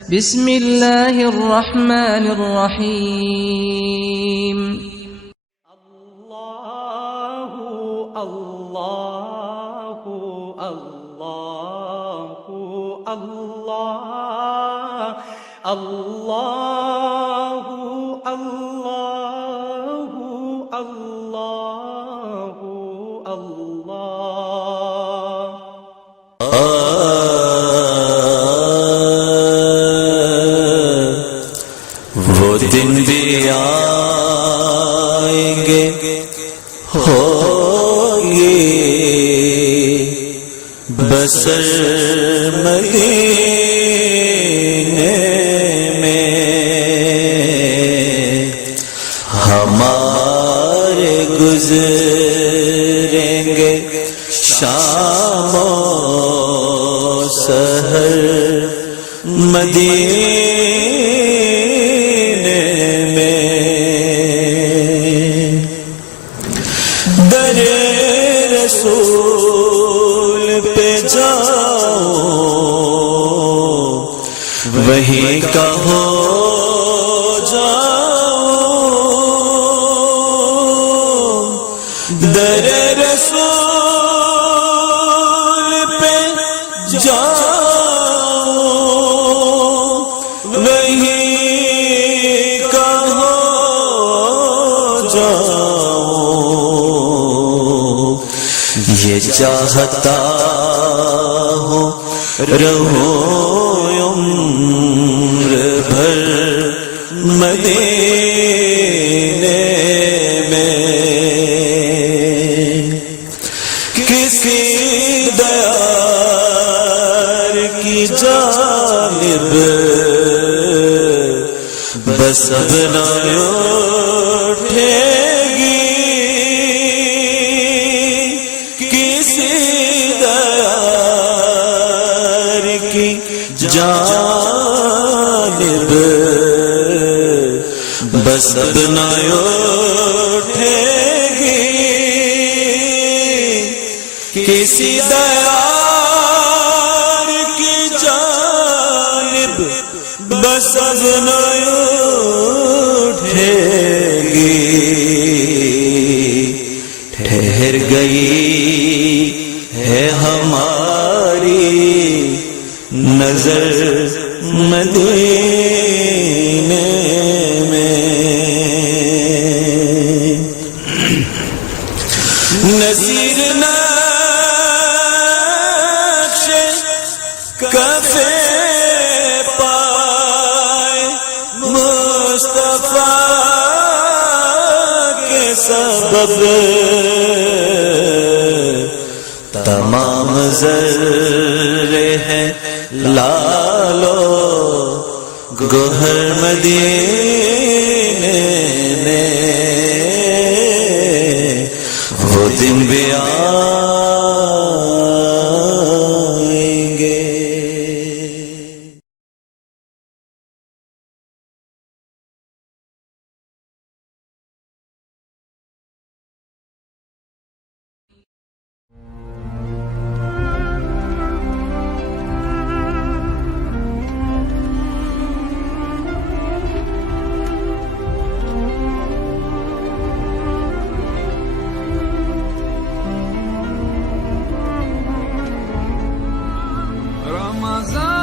بسم اللہ الرحمن الرحیم اللہ اللہ اللہ اللہ اللہ اللہ اللہ اللہ وہ دن بھی آئیں گے ہوگی بسر مدینے میں ہمارے گزریں گے شام و سحر مدینے رسول پہ جاؤ وہی کا ہو جاؤ در رسول پہ جاؤ وہی کا ہو جاؤ یہ چاہتا ہوں رہوں عمر بھر مدینے میں کسی دیار کی جانب بس اب نہ اٹھے جانب بس اب نہ اٹھے گی کسی دیار کی جانب بس اب نہ اٹھے گی ٹھہر گئی ہے ہماری نظر مدینے میں نظیر نقش کفے پائے مصطفیٰ کے سبب تمام ذرے ہیں لالو گوہر مدینے میں وہ دن بھی آئیں گے. رمضان